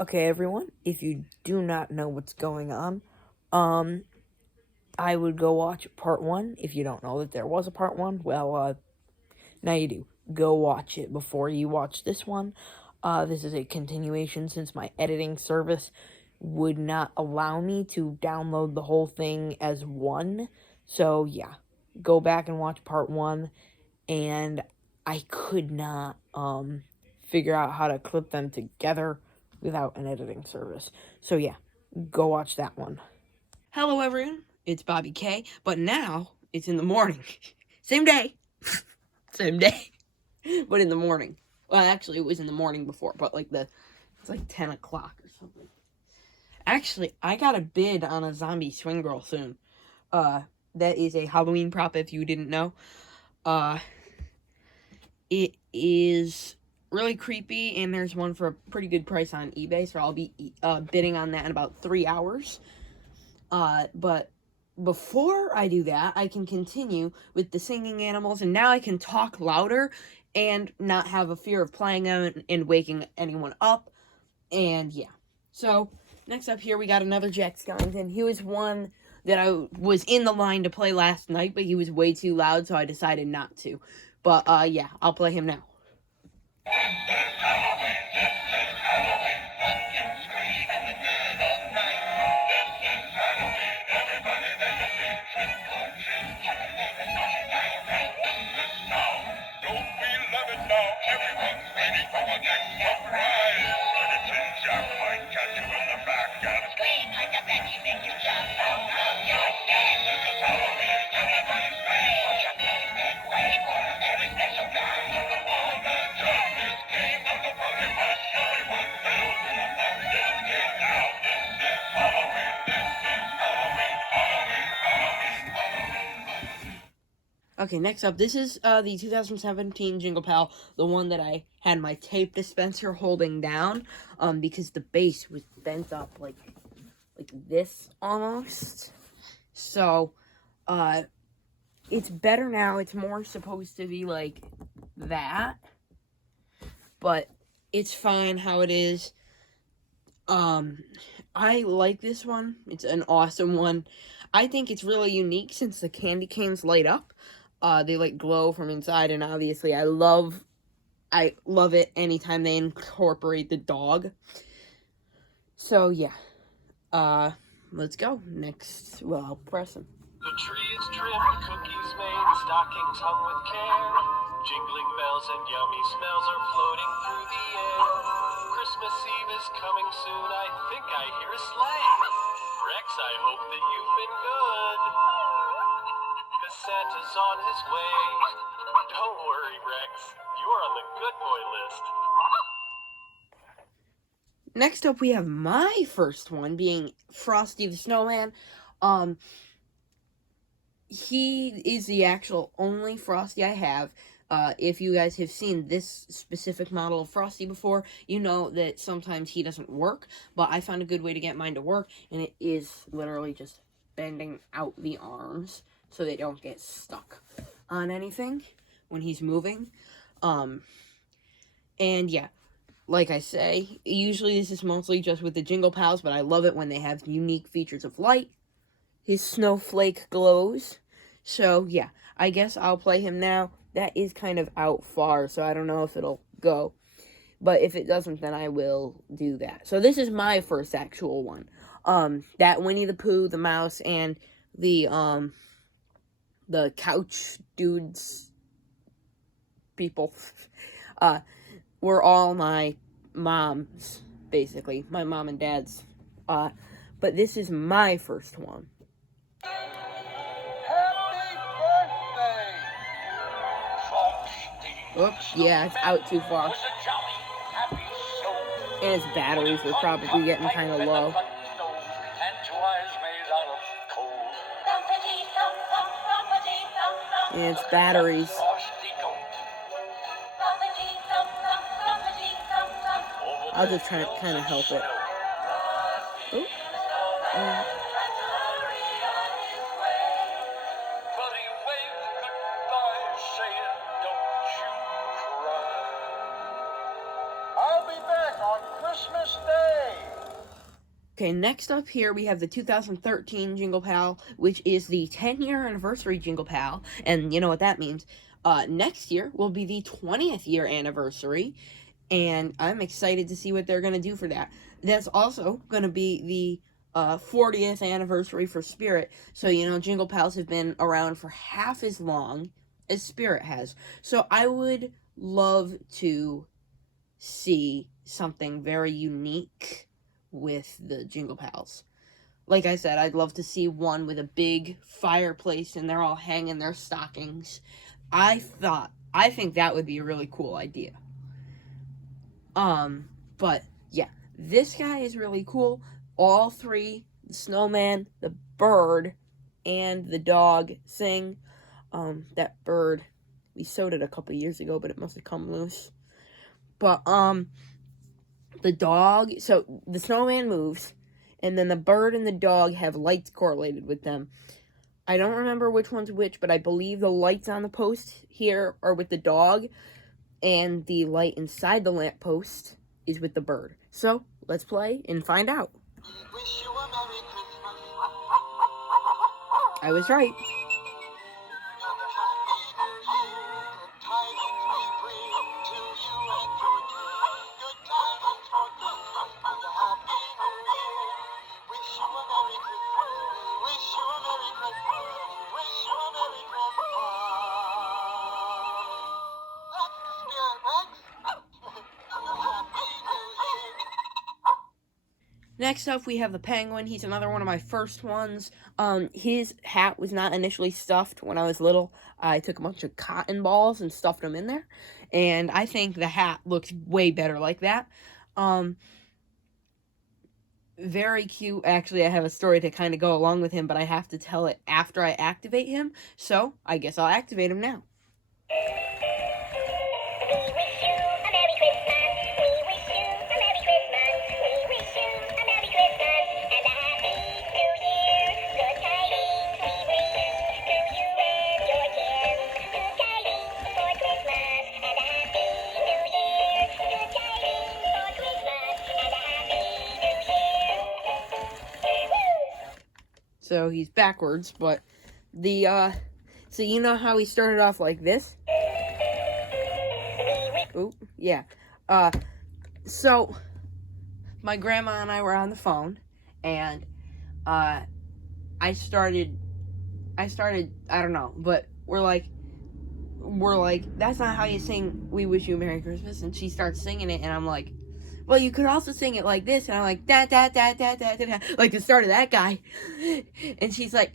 Okay, everyone, if you do not know what's going on, I would go watch part one. If you don't know that there was a part one, well, now you do. Go watch it before you watch this one. This is a continuation since my editing service would not allow me to download the whole thing as one. So, yeah, go back and watch part one. And I could not, figure out how to clip them together without an editing service. So, yeah, go watch that one. Hello, everyone. It's Bobby K. But now it's in the morning. Same day. Same day. But in the morning. Well, actually, it was in the morning before, but it's like 10 o'clock or something. Actually, I got a bid on a zombie swing girl soon. That is a Halloween prop if you didn't know. It is really creepy, and there's one for a pretty good price on eBay, so I'll be bidding on that in about 3 hours. But before I do that, I can continue with the singing animals, and now I can talk louder and not have a fear of playing them and waking anyone up. And yeah. So, next up here, we got another Jack Skellington. He was one that I was in the line to play last night, but he was way too loud, so I decided not to. But, yeah, I'll play him now. Okay, next up, this is the 2017 Jingle Pal, the one that I had my tape dispenser holding down, because the base was bent up like this almost. So, it's better now. It's more supposed to be like that, but it's fine how it is. I like this one. It's an awesome one. I think it's really unique since the candy canes light up. They like glow from inside, and obviously I love it anytime they incorporate the dog. So yeah. Let's go. Next, well, I'll press them. The tree is trimmed, cookies made, stockings hung with care. Jingling bells and yummy smells are floating through the air. Christmas Eve is coming soon, I think I hear a sleigh. Rex, I hope that you've been good, 'cause Santa's on his way. Don't worry, Rex, you're on the good boy list. Next up, we have my first one, being Frosty the Snowman. He is the actual only Frosty I have. If you guys have seen this specific model of Frosty before, you know that sometimes he doesn't work, but I found a good way to get mine to work, and it is literally just bending out the arms so they don't get stuck on anything when he's moving. And yeah, like I say, usually this is mostly just with the Jingle Pals, but I love it when they have unique features of light. His snowflake glows. So, yeah, I guess I'll play him now. That is kind of out far, so I don't know if it'll go. But if it doesn't, then I will do that. So this is my first actual one. That Winnie the Pooh, the mouse, and the couch dudes people were all my mom's, basically. My mom and dad's. But this is my first one. Oops, yeah, it's out too far. And its batteries were probably getting kind of low. And its batteries. I'll just try to kind of help it. Ooh. I'll be back on Christmas Day. Okay, next up here we have the 2013 Jingle Pal, which is the 10-year anniversary Jingle Pal, and you know what that means. Next year will be the 20th year anniversary, and I'm excited to see what they're going to do for that. That's also going to be the 40th anniversary for Spirit, so you know Jingle Pals have been around for half as long as Spirit has. So I would love to see something very unique with the Jingle Pals. Like I said, I'd love to see one with a big fireplace and they're all hanging their stockings. I think that would be a really cool idea. But yeah, this guy is really cool. All three, the snowman, the bird, and the dog sing. That bird, we sewed it a couple years ago, but it must have come loose. But, the dog, so the snowman moves, and then the bird and the dog have lights correlated with them. I don't remember which one's which, but I believe the lights on the post here are with the dog, and the light inside the lamppost is with the bird. So, let's play and find out. Wish you a Merry Christmas I was right. and a Happy New Year. Good tidings we bring to you and your dear. Good tidings for Christmas and a Happy New Year. Wish you a Merry Christmas. Wish you a Merry Christmas. Wish you a Merry Christmas. That's the spirit, Rex. And a Happy New Year. Next up, we have the penguin. He's another one of my first ones. His hat was not initially stuffed when I was little. I took a bunch of cotton balls and stuffed them in there. And I think the hat looks way better like that. Very cute. Actually, I have a story to kind of go along with him, but I have to tell it after I activate him. So, I guess I'll activate him now. So he's backwards, but so you know how he started off like this? Ooh, yeah. So my grandma and I were on the phone, and I started, I don't know, but we're like, that's not how you sing We Wish You a Merry Christmas, and she starts singing it, and I'm like, well, you could also sing it like this, and I'm like, da da da da da da, like the start of that guy, and she's like,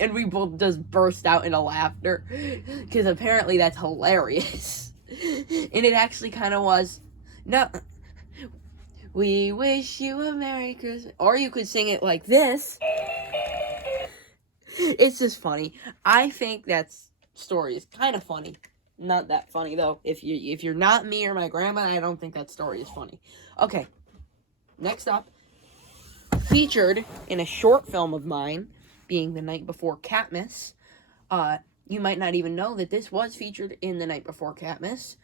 and we both just burst out into laughter, because apparently that's hilarious, and it actually kind of was. No, we wish you a Merry Christmas, or you could sing it like this. It's just funny. I think that story is kind of funny. Not that funny though. If you're not me or my grandma, I don't think that story is funny. Okay. Next up, featured in a short film of mine, being The Night Before Catmas. You might not even know that this was featured in The Night Before Catmas.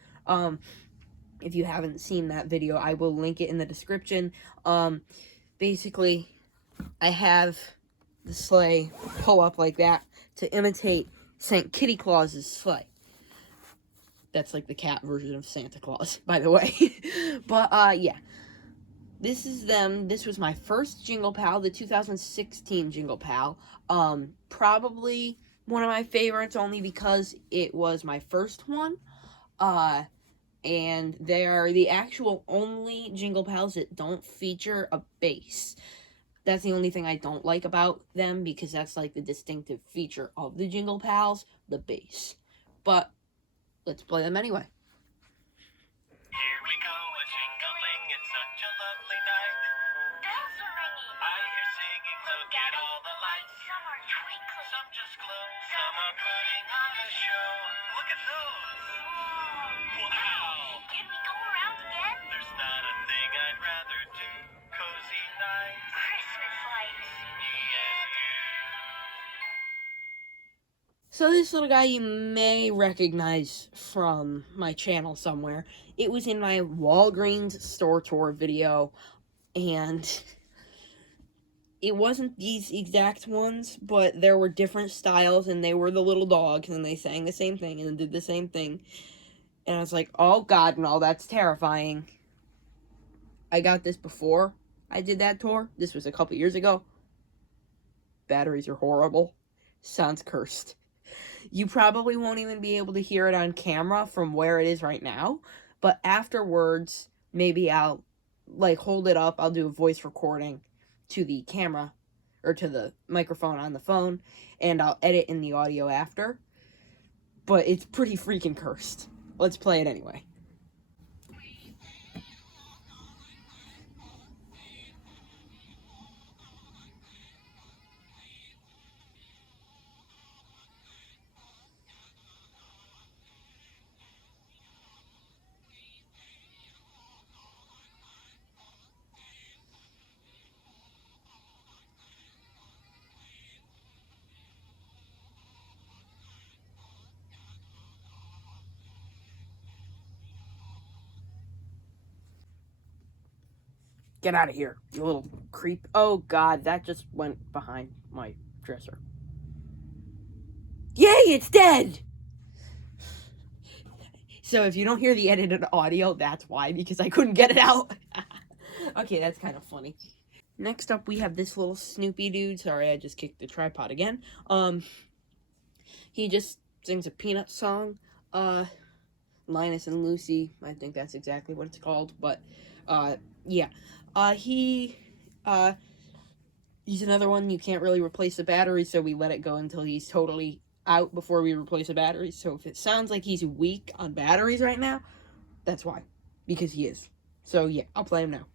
If you haven't seen that video, I will link it in the description. Basically, I have the sleigh pull up like that to imitate St. Kitty Claus's sleigh. That's like the cat version of Santa Claus, by the way. But, yeah. This is them. This was my first Jingle Pal, the 2016 Jingle Pal. Probably one of my favorites, only because it was my first one. And they are the actual only Jingle Pals that don't feature a bass. That's the only thing I don't like about them, because that's like the distinctive feature of the Jingle Pals, the bass. But let's play them anyway. Here we go, a jingling, it's such a lovely night. Bells are ringing. I hear singing, look at all the lights. Some are twinkling. Some just glow, some are putting on a show. Look at those! Wow! Can we go around again? There's not a thing I'd rather do. Cozy nights, Christmas lights. me and you. So this little guy you may recognize from my channel somewhere. It was in my Walgreens store tour video, and it wasn't these exact ones, but there were different styles, and they were the little dogs, and they sang the same thing and did the same thing. And I was like, oh god, no, that's terrifying. I got this before I did that tour. This was a couple years ago. Batteries are horrible. Sounds cursed. You probably won't even be able to hear it on camera from where it is right now, but afterwards, maybe I'll like hold it up. I'll do a voice recording to the camera or to the microphone on the phone, and I'll edit in the audio after. But it's pretty freaking cursed. Let's play it anyway. Get out of here, you little creep. Oh god, that just went behind my dresser. Yay, it's dead! So if you don't hear the edited audio, that's why, because I couldn't get it out. Okay, that's kind of funny. Next up, we have this little Snoopy dude. Sorry, I just kicked the tripod again. He just sings a Peanuts song. Linus and Lucy, I think that's exactly what it's called. But, yeah. He's another one you can't really replace the battery, so we let it go until he's totally out before we replace the batteries. So if it sounds like he's weak on batteries right now, that's why. Because he is. So, yeah, I'll play him now.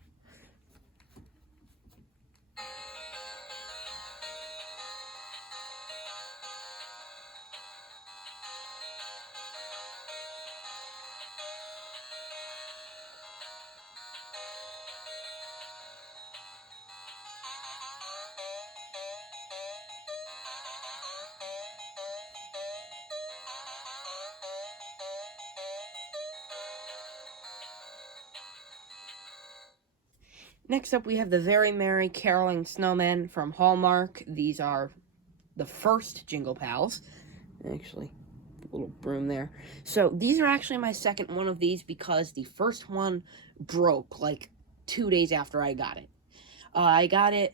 Next up, we have the Very Merry Caroling Snowmen from Hallmark. These are the first Jingle Pals. Actually, a little broom there. So, these are actually my second one of these because the first one broke, like, 2 days after I got it. I got it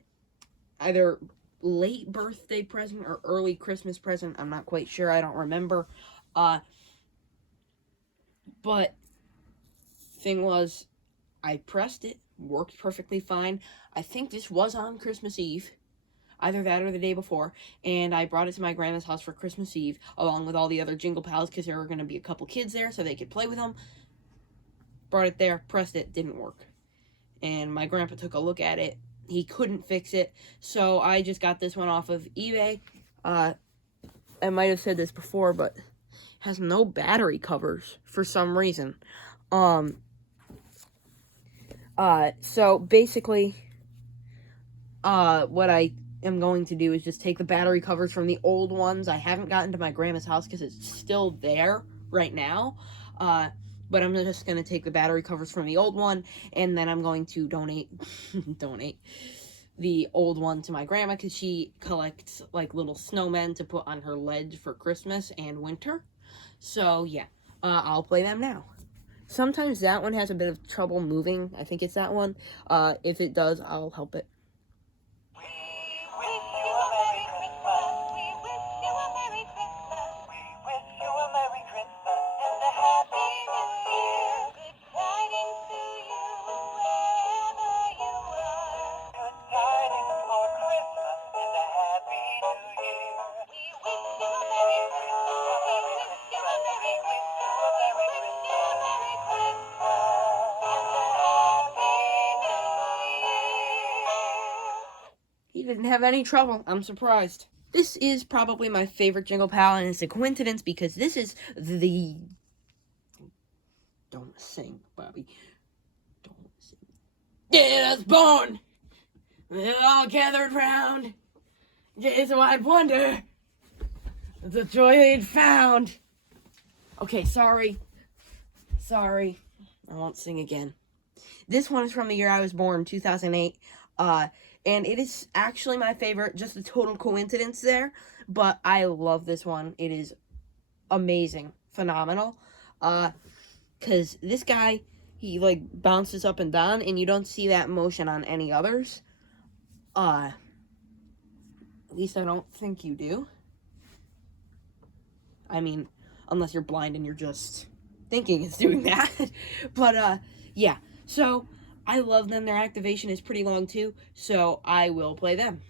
either late birthday present or early Christmas present. I'm not quite sure. I don't remember. But, thing was, I pressed it. Worked perfectly fine. I think this was on Christmas Eve, either that or the day before, and I brought it to my grandma's house for Christmas Eve, along with all the other Jingle Pals, because there were going to be a couple kids there, so they could play with them. Brought it there, pressed it, didn't work. And my grandpa took a look at it. He couldn't fix it, so I just got this one off of eBay. I might have said this before, but it has no battery covers for some reason. So basically, what I am going to do is just take the battery covers from the old ones. I haven't gotten to my grandma's house because it's still there right now. But I'm just going to take the battery covers from the old one, and then I'm going to donate the old one to my grandma because she collects, like, little snowmen to put on her ledge for Christmas and winter. So, yeah, I'll play them now. Sometimes that one has a bit of trouble moving. I think it's that one. If it does, I'll help it. We wish you a Merry Christmas. We wish you a Merry Christmas. We wish you a Merry Christmas and a Happy New Year. Good tidings to you wherever you are. Good tidings for Christmas and a Happy New Year. We wish you a Merry Christmas. We wish you a Merry Christmas. He didn't have any trouble. I'm surprised. This is probably my favorite Jingle Pal, and it's a coincidence because this is the... Don't sing, Bobby. Don't sing. It is born! We're all gathered round. It's a wide wonder. The joy they'd found. Okay, sorry. Sorry. I won't sing again. This one is from the year I was born, 2008. And it is actually my favorite, just a total coincidence there, but I love this one. It is amazing, phenomenal. Because this guy, he like bounces up and down, and you don't see that motion on any others. At least I don't think you do. I mean, unless you're blind and you're just thinking it's doing that. But, yeah. So, I love them. Their activation is pretty long, too. So, I will play them.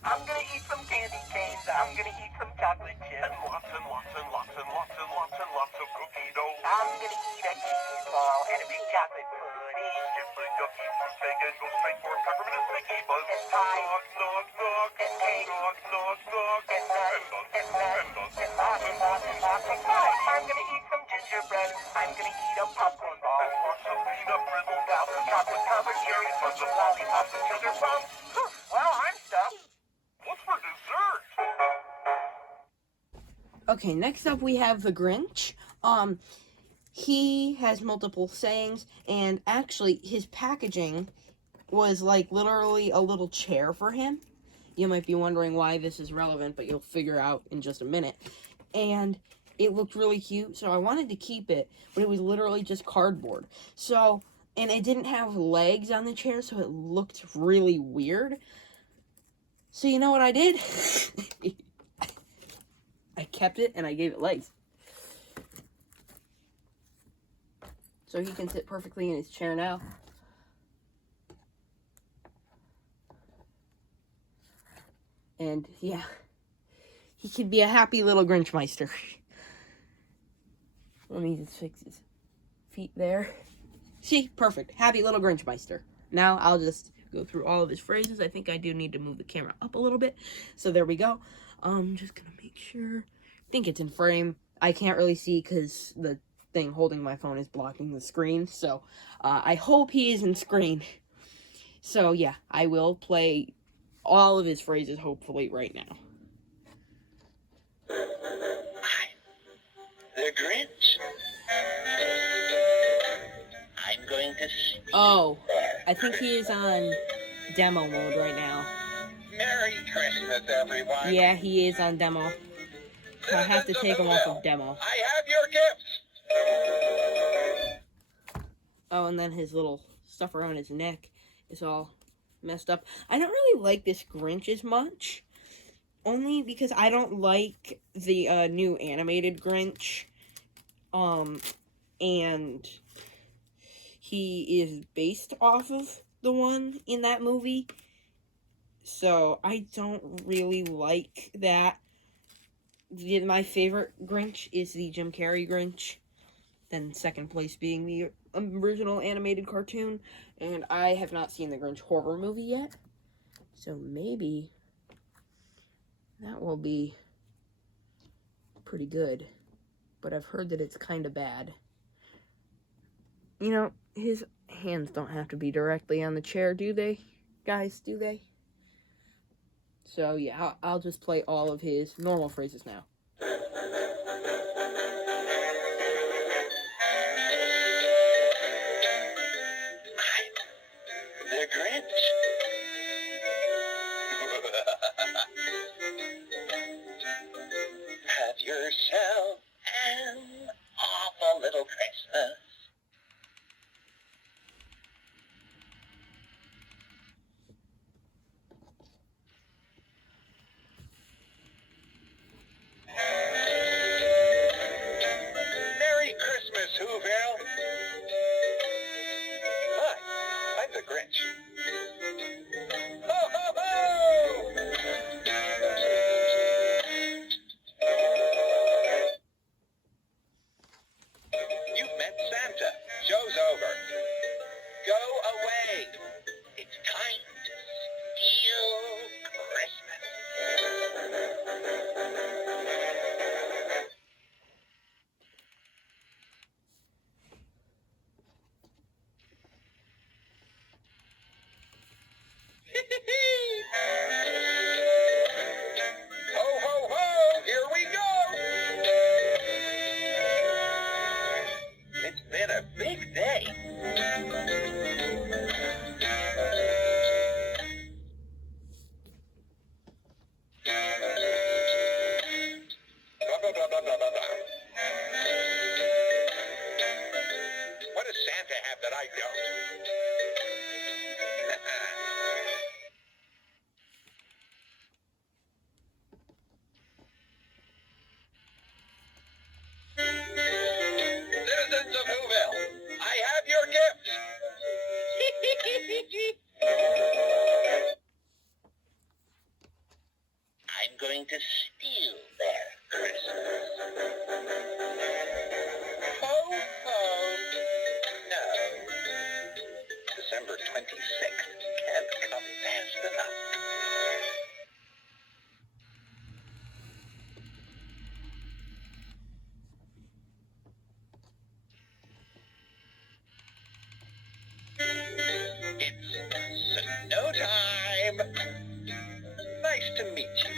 I'm gonna eat some candy canes. I'm gonna eat some chocolate chips. And lots and lots and lots and lots and lots and lots of cookie dough. I'm gonna eat a cheese ball and a big chocolate pudding. Skip the yucky fruitcake and go straight for peppermint and sticky buzz. And pie. Knock, knock, knock. And cake. Knock, knock, knock. And nuts. And nuts. And lots and lots and lots of pie. I'm gonna eat some gingerbread. I'm gonna eat a popcorn ball. And lots of peanut brittle. Lots of chocolate covered cherry tons of lollipops and sugar plums. Well, I'm stuffed. What's for dessert? Okay, next up we have the Grinch. He has multiple sayings, and actually his packaging was like literally a little chair for him. You might be wondering why this is relevant, but you'll figure out in just a minute. And it looked really cute, so I wanted to keep it, but it was literally just cardboard. So, and it didn't have legs on the chair, so it looked really weird. So you know what I did? I kept it and I gave it legs. So he can sit perfectly in his chair now. And yeah, he can be a happy little Grinchmeister. Let me just fix his feet there. See, perfect. Happy little Grinchmeister. Now I'll just go through all of his phrases. I think I do need to move the camera up a little bit. So there we go. Just gonna make sure. I think it's in frame. I can't really see because the thing holding my phone is blocking the screen. So I hope he is in screen. So yeah, I will play all of his phrases hopefully right now. The Grinch. I'm going to speak. Oh, I think he is on demo mode right now. Merry Christmas, everyone. Yeah, he is on demo. I have to take him off of demo. I have your gifts. Oh, and then his little stuff around his neck is all messed up. I don't really like this Grinch as much. Only because I don't like the new animated Grinch. And he is based off of the one in that movie. So I don't really like that. My favorite Grinch is the Jim Carrey Grinch. Then second place being the original animated cartoon. And I have not seen the Grinch horror movie yet. So maybe that will be pretty good. But I've heard that it's kind of bad. You know, his hands don't have to be directly on the chair, do they? Guys, do they? So yeah, I'll just play all of his normal phrases now. The Grinch. Have yourself an awful little Christmas. to steal their Christmas. Ho, ho. No. December 26th can't come fast enough. It's snow time. Nice to meet you.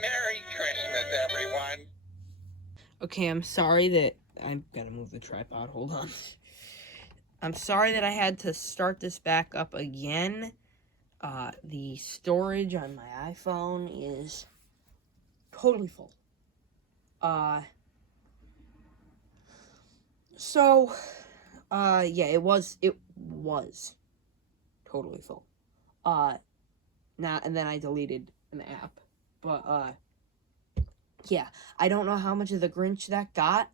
Merry Christmas, everyone. Okay, I'm sorry that I've got to move the tripod. Hold on. I'm sorry that I had to start this back up again. The storage on my iPhone is totally full. Yeah, it was totally full. Now, and then I deleted an app. But, yeah, I don't know how much of the Grinch that got.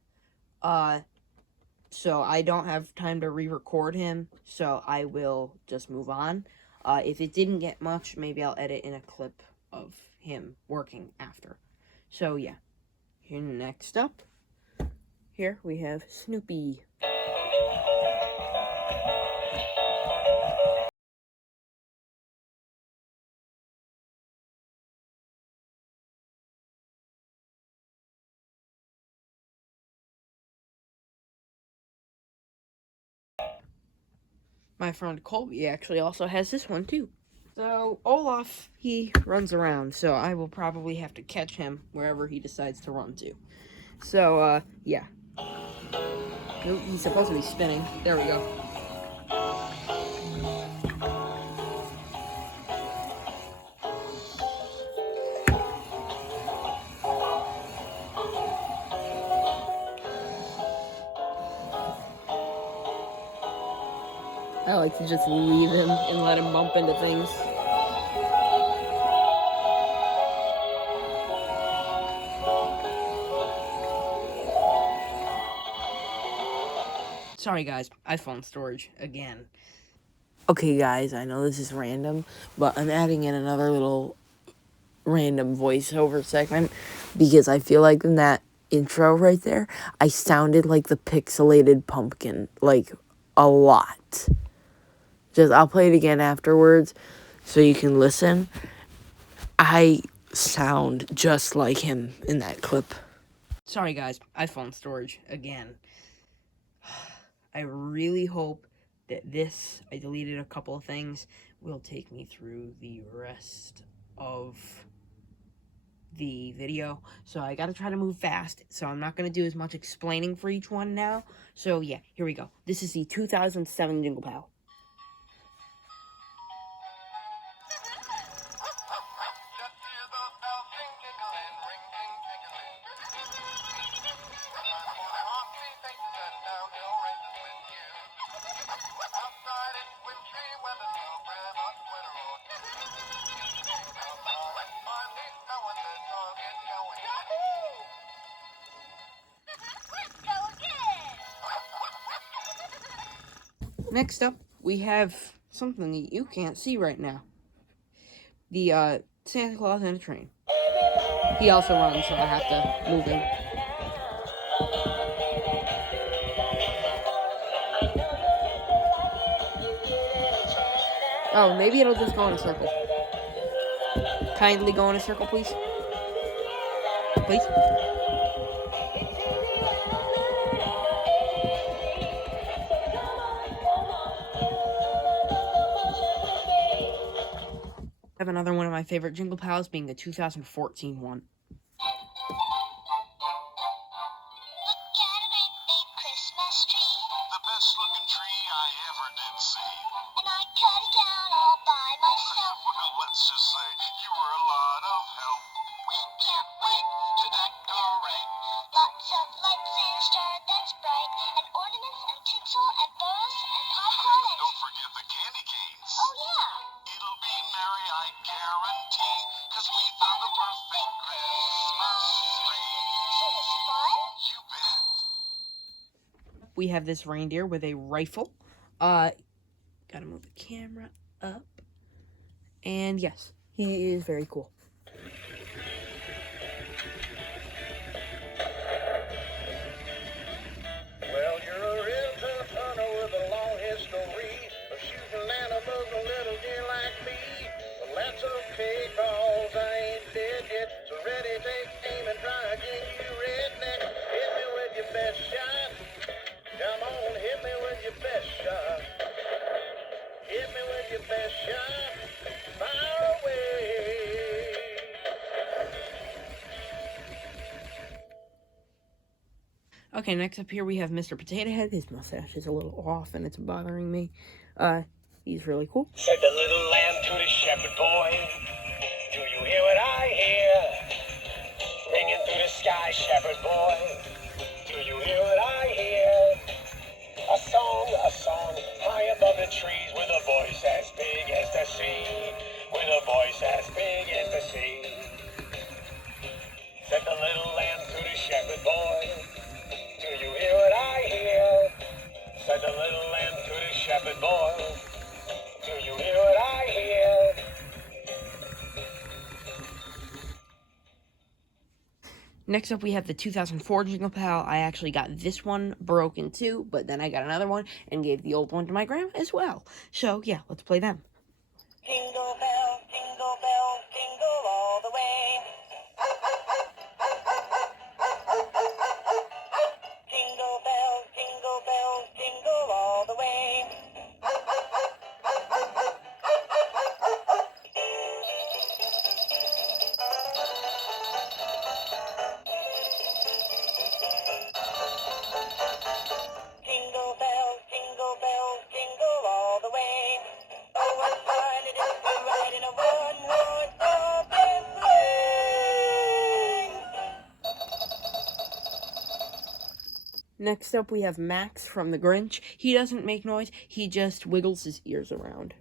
So I don't have time to re-record him, so I will just move on. If it didn't get much, maybe I'll edit in a clip of him working after. So, yeah. Here, next up, here we have Snoopy. My friend Colby actually also has this one, too. So, Olaf, he runs around, so I will probably have to catch him wherever he decides to run to. So, yeah. He's supposed to be spinning. There we go. I like to just leave him and let him bump into things. Sorry guys, iPhone storage again. Okay guys, I know this is random, but I'm adding in another little random voiceover segment because I feel like in that intro right there, I sounded like the pixelated pumpkin, like a lot. I'll play it again afterwards so you can listen. I sound just like him in that clip. Sorry guys, iPhone storage again. I really hope that I deleted a couple of things, will take me through the rest of the video. So I gotta try to move fast, so I'm not gonna do as much explaining for each one now. So yeah, here we go. This is the 2007 Jingle Pal. Next up, we have something that you can't see right now. The, Santa Claus in a train. He also runs, so I have to move him. Oh, maybe it'll just go in a circle. Kindly go in a circle, please. Please. I have another one of my favorite Jingle Pals being the 2014 one. The best looking tree I ever did see. And I cut it down all by myself. Well, let's just say you were a lot of help. We can't wait To decorate. lots of lights and a star that's bright, and ornaments and tinsel and bows and popcorn and Don't forget the candy canes. oh yeah, It'll be merry, I guarantee. 'Cause we found the perfect Christmas tree. isn't this fun? You bet. We have this reindeer with a rifle. Gotta move the camera up. And yes, he is very cool. take balls, I ain't dead yet. So ready, take aim, and try again, you redneck. Hit me with your best shot. Come on, hit me with your best shot. Hit me with your best shot. Fire away. Okay, next up here we have Mr. Potato Head. His mustache is a little off and it's bothering me. He's really cool. Said the little lamb to the shepherd boy, do you hear what I hear? Ringing through the sky, shepherd boy, do you hear what I hear? A song, high above the trees, with a voice as big as the sea, with a voice as big as the sea. Said the little lamb to the shepherd boy, do you hear what I hear? Said the little lamb to the shepherd boy, do you hear what I hear? Next up we have the 2004 Jingle Pal. I actually got this one broken too, but then I got another one and gave the old one to my grandma as well. So yeah, let's play them. Jingle bells, jingle all the way. Jingle bells, jingle all the way. Jingle bells, jingle all the way. Oh, what fun it is to ride in a one-horse open sleigh. Next up we have Max from The Grinch. He doesn't make noise, he just wiggles his ears around.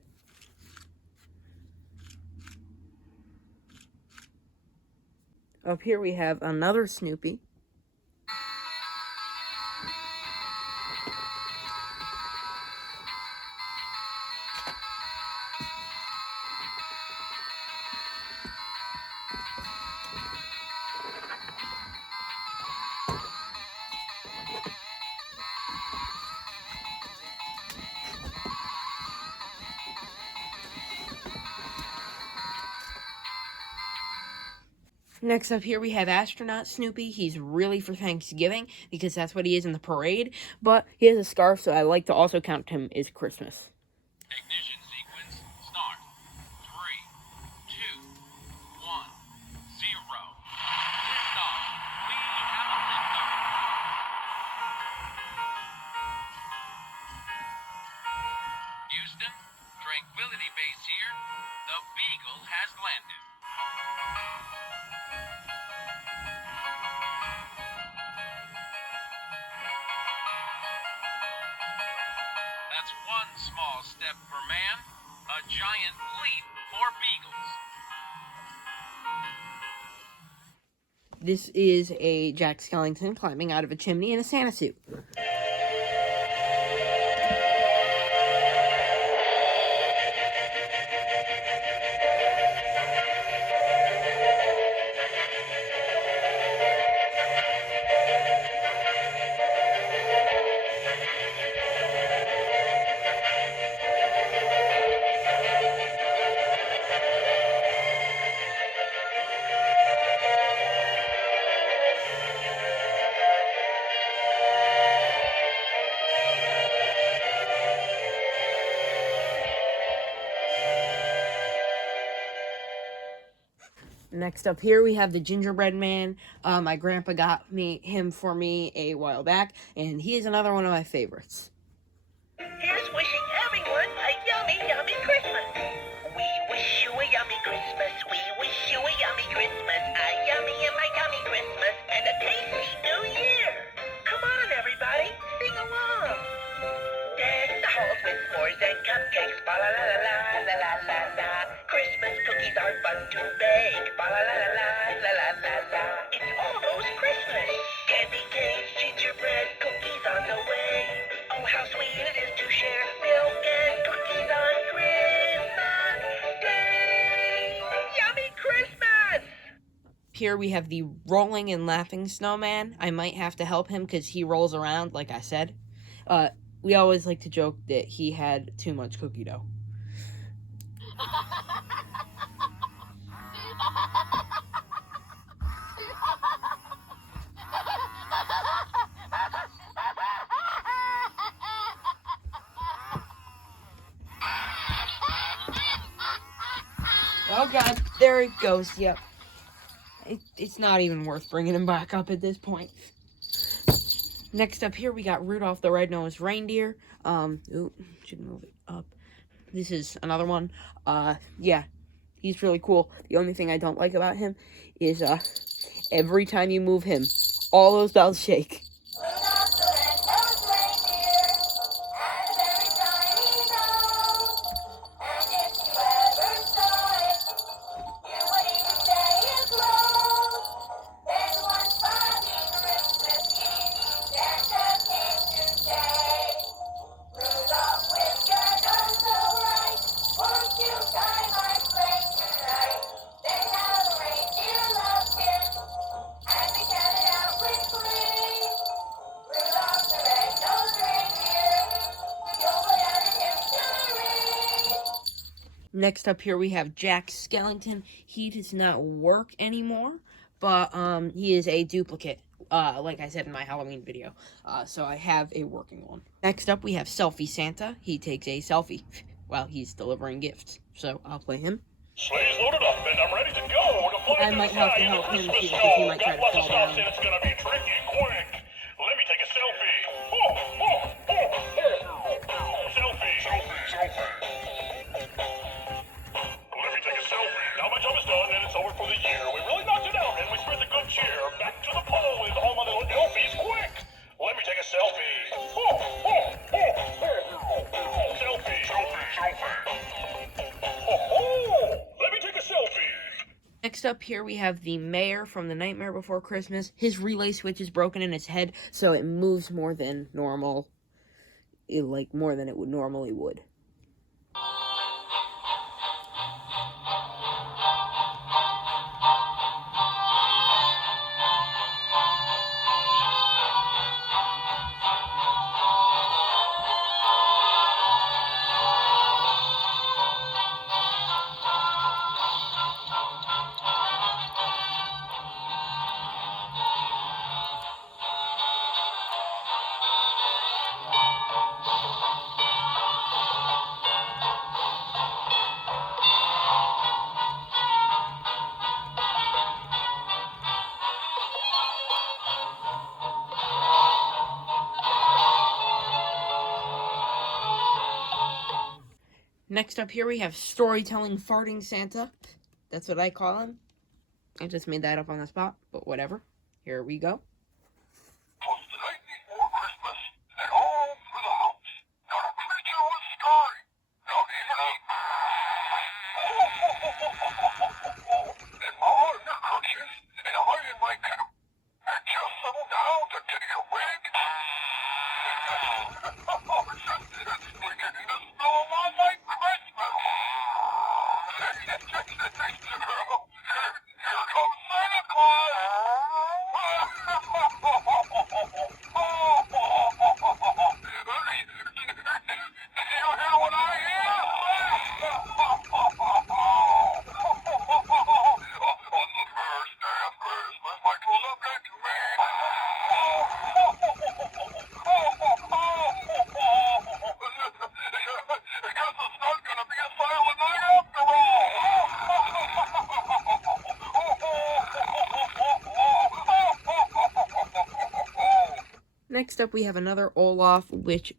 Up here we have another Snoopy. Next up here we have Astronaut Snoopy. He's really for Thanksgiving because that's what he is in the parade, but he has a scarf, so I like to also count him as Christmas. Ignition sequence start. 3, 2, 1, 0. Liftoff. We have a liftoff. Houston, Tranquility Base here. The Beagle has landed. That's one small step for man, a giant leap for beagles. This is a Jack Skellington climbing out of a chimney in a Santa suit. Next up here we have the Gingerbread Man. My grandpa got him for me a while back, and he is another one of my favorites. Here's wishing everyone a yummy, yummy Christmas. We wish you a yummy Christmas. We wish you a yummy Christmas. A yummy and my tummy Christmas. And a tasty New Year. Come on, everybody. Sing along. Deck the halls with s'mores and cupcakes. Ba la la la la la la la. Christmas cookies are fun to bake. Ba la la la la la la la. It's almost Christmas. Candy canes, gingerbread, cookies on the way. Oh, how sweet it is to share milk and cookies on Christmas Day. Yummy Christmas! Here we have the Rolling and Laughing Snowman. I might have to help him because he rolls around, like I said. We always like to joke that he had too much cookie dough. Oh god, there it goes. Yep. It's not even worth bringing him back up at this point. Next up here, we got Rudolph the Red-Nosed Reindeer. Should move it up. This is another one. Yeah, he's really cool. The only thing I don't like about him is, every time you move him, all those bells shake. Next up here we have Jack Skellington. He does not work anymore, but he is a duplicate, like I said in my Halloween video. So I have a working one. Next up we have Selfie Santa. He takes a selfie while he's delivering gifts. So I'll play him. Sleigh's loaded up and I'm ready to go to fly I to might the have sky to in the help him Christmas too, snow. because he might try Got to lots fall of sauce down. and it's gonna be tricky. Quick, let me take a selfie. Selfie. Let me take a selfie. Now my job is done and it's over for the year. We really knocked it out and we spread the good cheer. Back to the pole with all my little elfies. Quick, let me take a selfie. Let me take a selfie. Next up here we have the mayor from The Nightmare Before Christmas. His relay switch is broken in his head, so it moves more than normal. More than it would normally would. Next up here we have Storytelling Farting Santa. That's what I call him. I just made that up on the spot, but whatever. Here we go. Twas the night before Christmas, and all through the house, not a creature was stirring, not even a... And Ma in her crutches, and I in my cap, had just settled down to take a wig. It's beginning to smell a lot like Christmas. Here comes Santa Claus. Next up we have another Olaf, which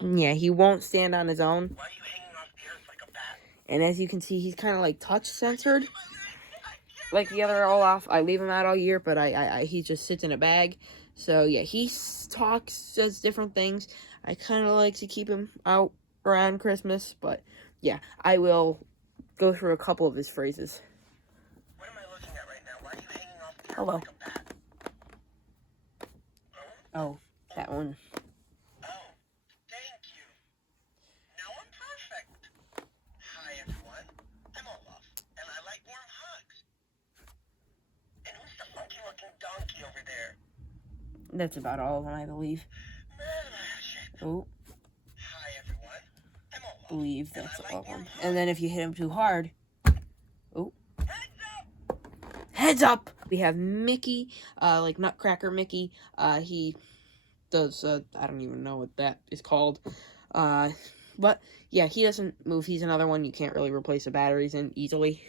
he won't stand on his own. Why are you hanging off the earth like a bat? And as you can see, he's kind of like touch censored. Like the other Olaf, I leave him out all year, but he just sits in a bag. So yeah, he talks, says different things. I kind of like to keep him out around Christmas, but yeah, I will go through a couple of his phrases. What am I looking at right now? Why are you hanging off the earth Hello. like a bat? Oh, that one. Oh, thank you. Now I'm perfect. Hi, everyone. I'm Olaf, and I like warm hugs. And who's the funky-looking donkey over there? That's about all of them, I believe. Oh, Hi, everyone. I'm Olaf. believe and that's I like all of them. warm And then if you hit him too hard, oh, Heads up! heads up! We have Mickey, like Nutcracker Mickey. He does, I don't even know what that is called. But yeah, he doesn't move. He's another one you can't really replace the batteries in easily.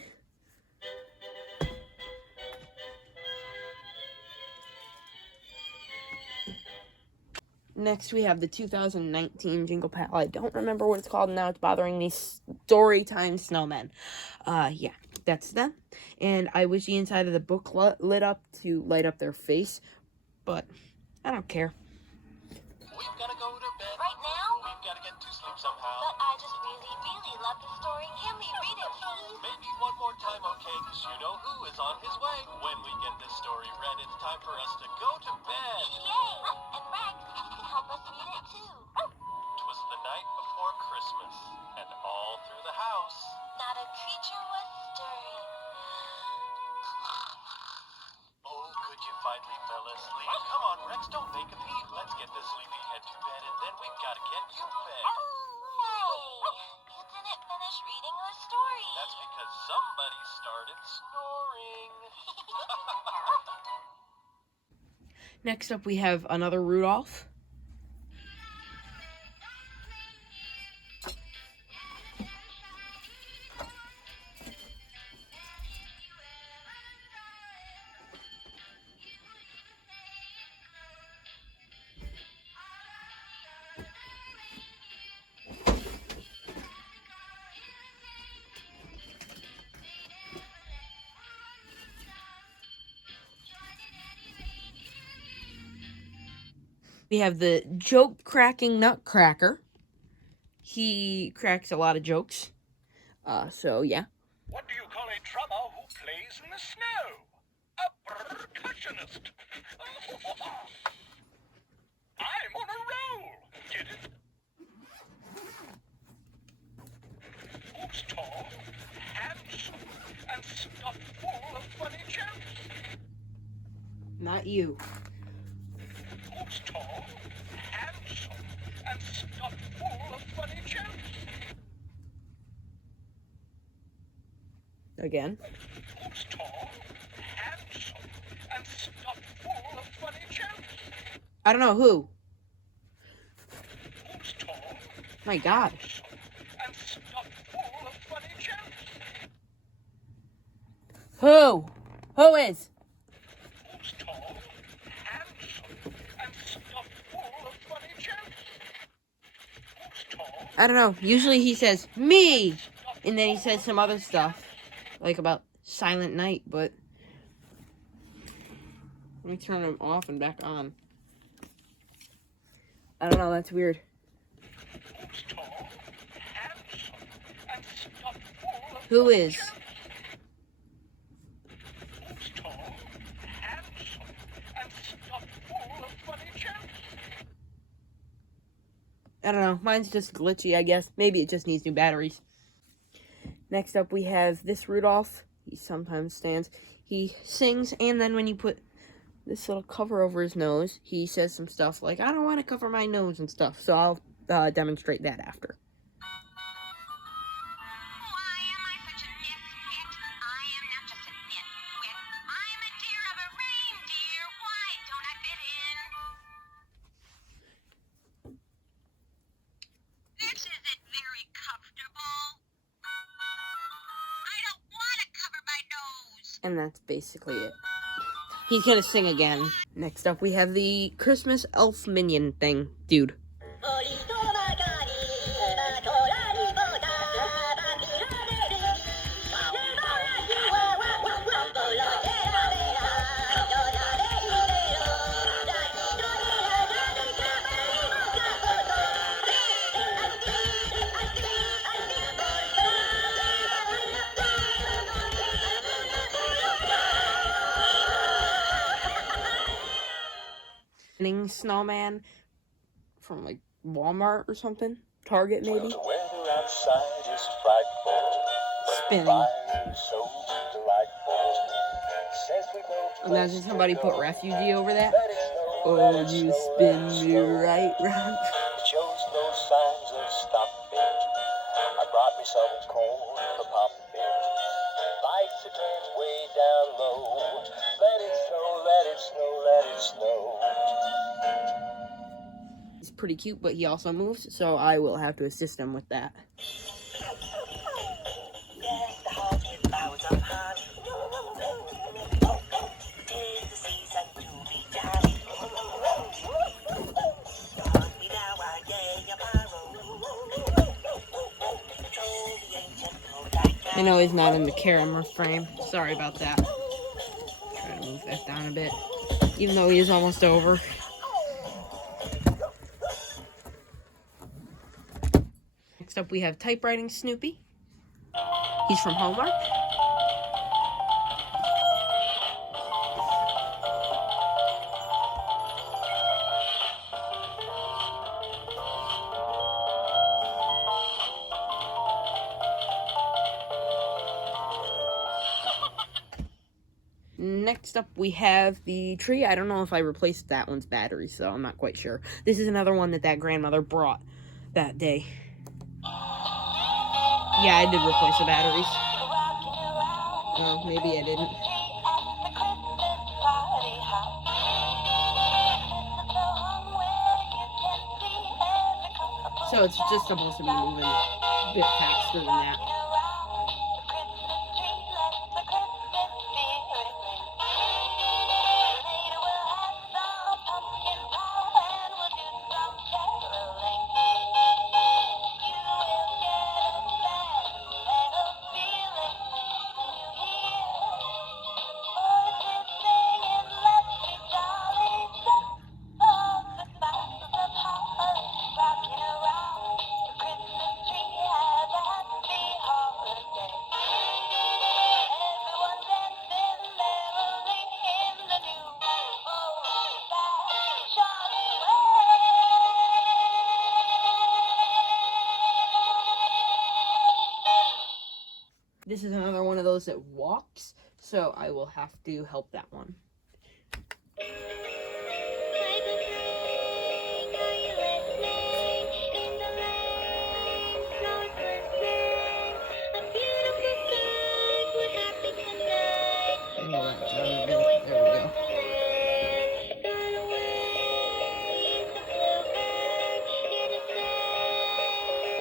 Next, we have the 2019 Jingle Pal. I don't remember what it's called now. It's bothering me. Storytime Snowmen. Yeah, that's them. And I wish the inside of the book lit up to light up their face, but I don't care. We've gotta go to bed. Right now? We've gotta get to sleep somehow. But I just really, really love the story. Can we read it, please? Maybe one more time, okay? 'Cause you know who is on his way. When we get this story read, it's time for us to go to bed. Yay! And Rex, you can help us read it too. 'Twas the night before Christmas, and all through the house. Not a creature was stirring. Oh, could you finally fell asleep? Come on, Rex, don't make a peep. Let's get this sleepyhead to bed, and then we've gotta get you fed. Hey! You didn't finish reading the story. That's because somebody started snoring. Next up, we have another Rudolph. We have the joke-cracking Nutcracker. He cracks a lot of jokes. So yeah. What do you call a drummer who plays in the snow? A percussionist. I'm on a roll. Get it? Who's tall, handsome, and stuffed full of funny jokes? Not you. Who's tall, handsome, and stuffed full of funny jokes? Again. Who's tall, handsome, and stuffed full of funny jokes? I don't know who. Who's tall, My God. handsome, and stuffed full of funny jokes? Who? Who is? Who's tall, handsome, and stuffed full of funny jokes? Who's tall, I don't know. Usually he says, me! And then he says some other stuff. Like about Silent Night, but... Let me turn him off and back on. I don't know, that's weird. who's tall, handsome, and stuffed full of Who is? Who's tall, handsome, and stuffed full of funny jokes? I don't know. Mine's just glitchy, I guess. Maybe it just needs new batteries. Next up, we have this Rudolph. He sometimes stands. He sings, and then when you put this little cover over his nose, he says some stuff like, I don't want to cover my nose and stuff. So I'll demonstrate that after. Why am I such a nitwit? I am not just a nitwit. I'm a deer of a reindeer. Why don't I fit in? This isn't very comfortable. I don't want to cover my nose. And that's basically it. He's gonna sing again. Next up, we have the Christmas elf minion thing. Dude. Snowman from like Walmart or something. Target maybe. The weather outside is frightful. Spinning. Fire so delightful. Says we both Imagine somebody put refugee over that. let it snow, Oh, let it you snow, spin let it me snow. right round. It shows no signs of stopping. I brought me some corn for popping. Lights are turned way down low. Let it snow, let it snow, let it snow. He's pretty cute, but he also moves, so I will have to assist him with that. Yes, the hog is boughs of holly. Tis the season to be jolly. Dog me now, I gay a pyro. Patrol the ancient road like I know he's not in the camera frame. Sorry about that. Try to move that down a bit, even though he is almost over. Next up, we have Typewriting Snoopy. He's from Hallmark. Next up, we have the tree. I don't know if I replaced that one's battery, so I'm not quite sure. This is another one that grandmother brought that day. Yeah, I did replace the batteries. Maybe I didn't. So it's just supposed to be moving a bit faster than that. This is another one of those that walks, so I will have to help that one.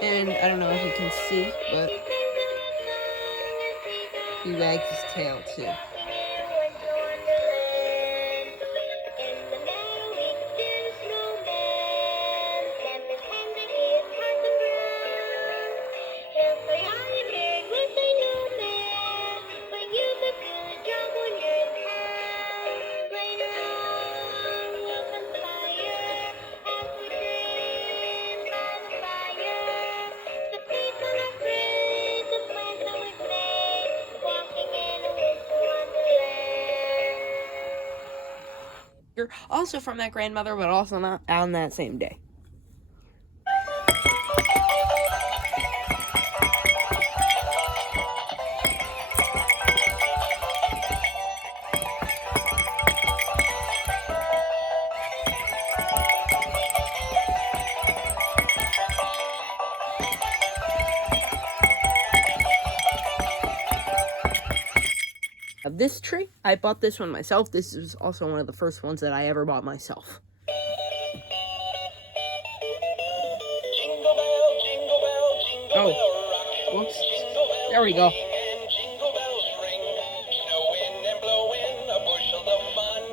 And I don't know if you can see, but he wags his tail too. Also from that grandmother, but also not on that same day. Of this tree, I bought this one myself. This is also one of the first ones that I ever bought myself. Jingle bell, jingle bell, jingle bell rock. Whoops. Jingle bells There we go. ring and jingle bells ring. Snowing and blowing a bushel of fun.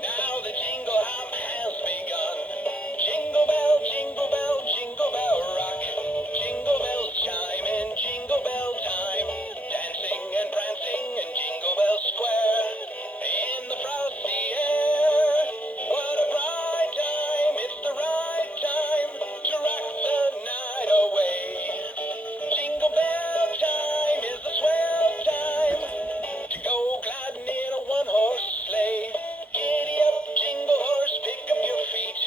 Now the jingle hop has begun. Jingle bell, jingle bell, jingle bell rock. Jingle bells chime in jingle bell time. Dancing and prancing in Jingle Bell Square. In the frosty air. What a bright time. It's the right time to rock the night away. Jingle bell time is a swell time to go gliding in a one-horse sleigh. Giddy up, jingle horse, pick up your feet.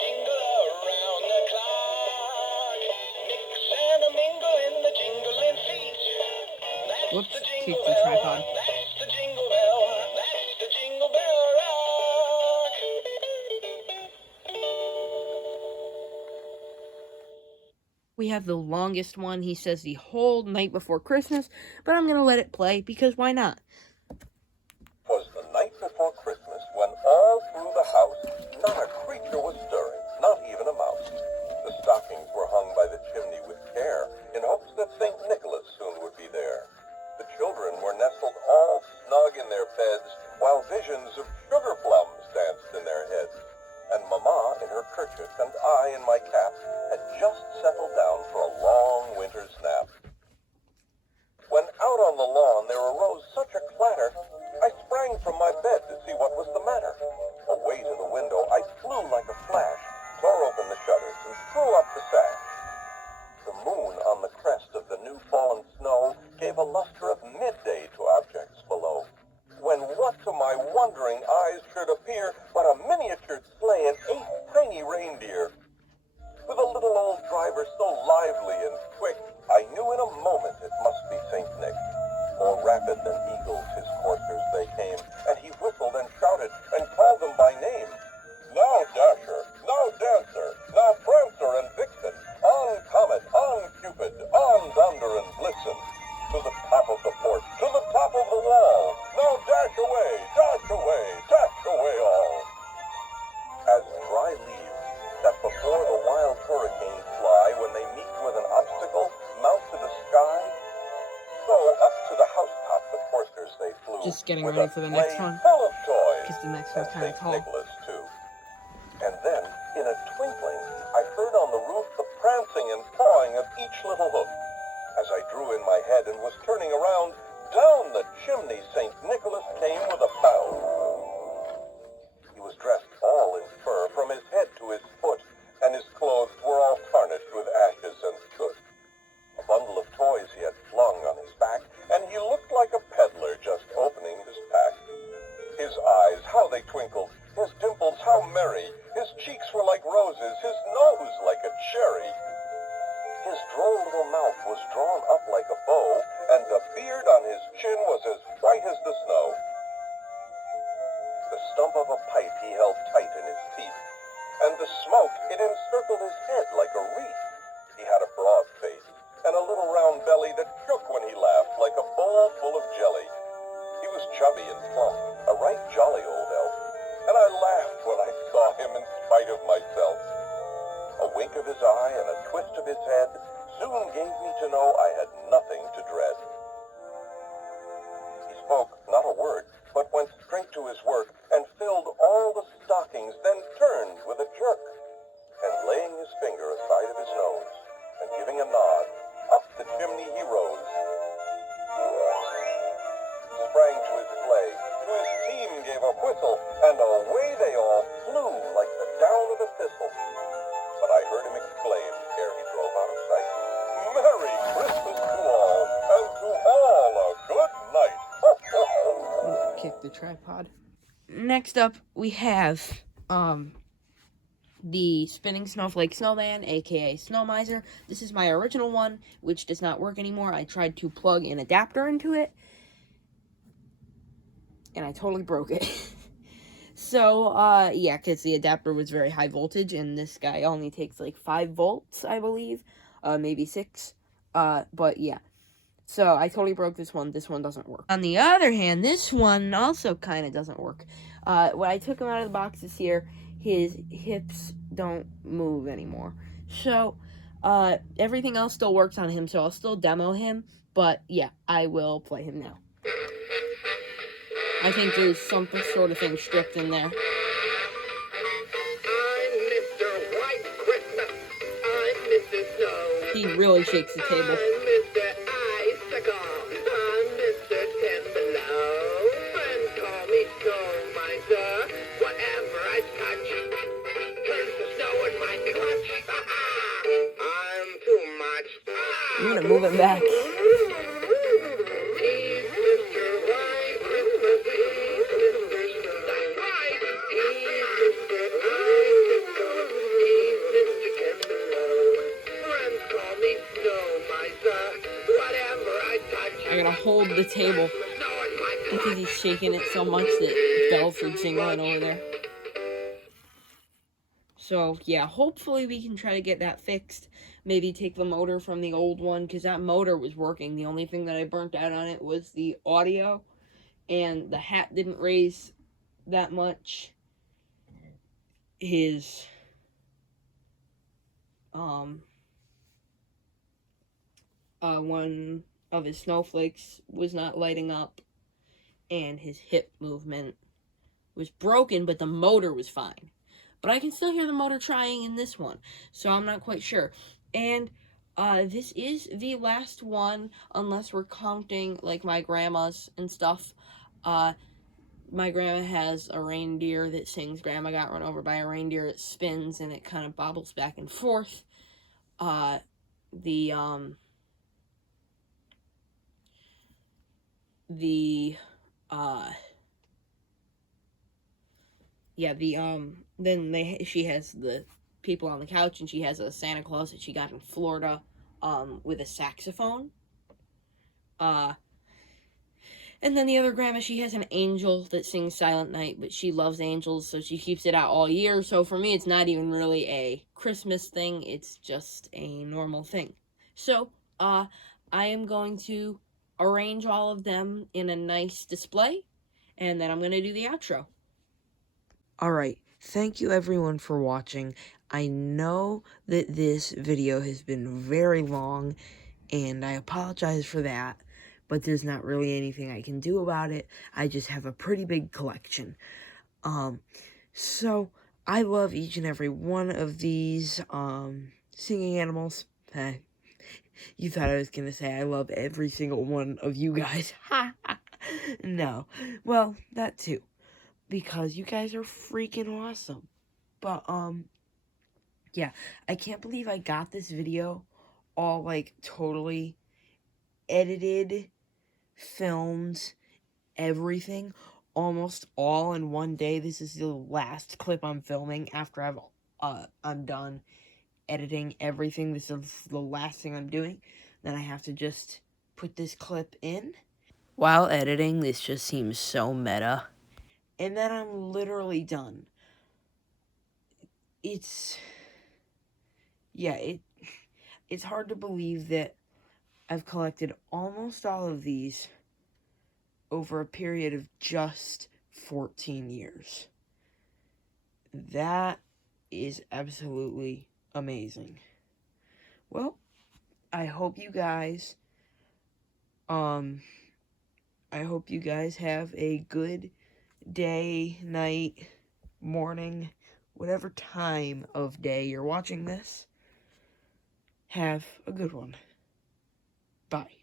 Jingle around the clock. Mix and a mingle in the jingling feet. That's Whoops, the keep jingle the bell. tripod. That's the jingle bell. That's the jingle bell rock. We have the longest one. He says the whole night before Christmas, but I'm gonna let it play because why not? Was the night before Christmas when all through the house not a creature was stirring, not even a care in hopes that St. Nicholas soon would be there. The children were nestled all snug in their beds while visions of sugar plums danced in their heads. And Mama in her kerchief and I in my cap had just settled down for a long winter's nap. When out on the lawn there arose such a clatter, I sprang from my bed to see what was the matter. Away to the window I flew like a flash, tore open the shutters and threw up the sash. The moon on the crest of the new fallen snow gave a luster of midday to objects below. When what to my wondering eyes should appear but a miniature sleigh and 8 tiny reindeer. With a little old driver so lively and quick, I knew in a moment it must be St. Nick. More rapid than eagles his coursers they came, and he whistled and shouted and called them by name. Now Dasher, now Dancer, now Prancer and Vixen, on Comet, on Cupid, on Dunder and Blitzen. To the top of the porch, to the top of the wall. Now dash away, dash away all. As dry leaves that before the wild hurricanes fly when they meet with an obstacle mount to the sky, so up to the housetop the coursers they flew. Just getting with ready a for the next sleigh one, full of toys, because the next and one's kind of St. tall. Nicholas too. And then, in a twinkling, I heard on the roof the prancing and pawing of each little hoof. As I drew in my head and was turning around, down the chimney St. Nicholas came with a bound. He was dressed all in fur from his head to his foot, and his clothes were all tarnished with ashes and soot. A bundle of toys he had flung on his back, and he looked like a peddler just opening his pack. His eyes, how they twinkled, his dimples, how merry, his cheeks were like roses, his nose like a cherry. His droll little mouth was drawn up like a bow, and the beard on his chin was as white as the snow. The stump of a pipe he held tight in his teeth, and the smoke, it encircled his head like a wreath. He had a broad face, and a little round belly that shook when he laughed like a bowl full of jelly. He was chubby and plump, a right jolly old elf, and I laughed when I saw him in spite of myself. A wink of his eye and a twist of his head soon gave me to know I had nothing to dread. He spoke not a word, but went straight to his work and filled all the stockings, then turned with a jerk, and laying his finger aside of his nose, and giving a nod, up the chimney he rose. Sprang to his sleigh, to his team gave a whistle, and away they all flew like the down of a thistle. But I heard him exclaim, ere he drove out of sight, Merry Christmas to all, and to all a good night. Ho, ho, ho. Kick the tripod. Next up, we have the Spinning Snowflake Snowman, aka Snow Miser. This is my original one, which does not work anymore. I tried to plug an adapter into it, and I totally broke it. So, yeah, because the adapter was very high voltage, and this guy only takes, like, 5 volts, I believe. Maybe 6. But, yeah. So, I totally broke this one. This one doesn't work. On the other hand, this one also kind of doesn't work. When I took him out of the box this year, his hips don't move anymore. So, everything else still works on him, so I'll still demo him. But, yeah, I will play him now. I think there's some sort of thing stripped in there. I'm Mr. White Christmas. I'm Mr. Snow. He really shakes the table. I'm Mr. Icicle. I'm Mr. Ten Below. Friends call me Snow Miser. Whatever I touch turns to snow in my clutch. I'm too much. I'm gonna move it back. He's Mr. White Christmas. He's Mr. Snow. That's right. He's Mr. Icicle. He's Mr. Ten Below. Friends call me Snow Miser. Whatever I touch. I gotta hold the table Snow in my because clutch. he's shaking it so much that bells are jingling over there. So, yeah, hopefully we can try to get that fixed. Maybe take the motor from the old one, because that motor was working. The only thing that I burnt out on it was the audio, and the hat didn't raise that much. His, one of his snowflakes was not lighting up, and his hip movement was broken, but the motor was fine. But I can still hear the motor trying in this one, so I'm not quite sure. And this is the last one, unless we're counting like my grandma's and stuff. My grandma has a reindeer that sings "Grandma Got Run Over by a Reindeer." It spins and it kind of bobbles back and forth. She has the people on the couch, and she has a Santa Claus that she got in Florida, with a saxophone. And then the other grandma, she has an angel that sings Silent Night, but she loves angels, so she keeps it out all year. So for me, it's not even really a Christmas thing. It's just a normal thing. So, I am going to arrange all of them in a nice display, and then I'm going to do the outro. Alright, thank you everyone for watching. I know that this video has been very long, and I apologize for that, but there's not really anything I can do about it. I just have a pretty big collection. So, I love each and every one of these, singing animals. You thought I was gonna say I love every single one of you guys. No. Well, that too. Because you guys are freaking awesome. But, yeah. I can't believe I got this video all, like, totally edited, filmed, everything, almost all in one day. This is the last clip I'm filming after I'm done editing everything. This is the last thing I'm doing. Then I have to just put this clip in. While editing, this just seems so meta. And then I'm literally done. It's hard to believe that I've collected almost all of these over a period of just 14 years. That is absolutely amazing. Well, I hope you guys have a good day, night, morning, whatever time of day you're watching this. Have a good one. Bye.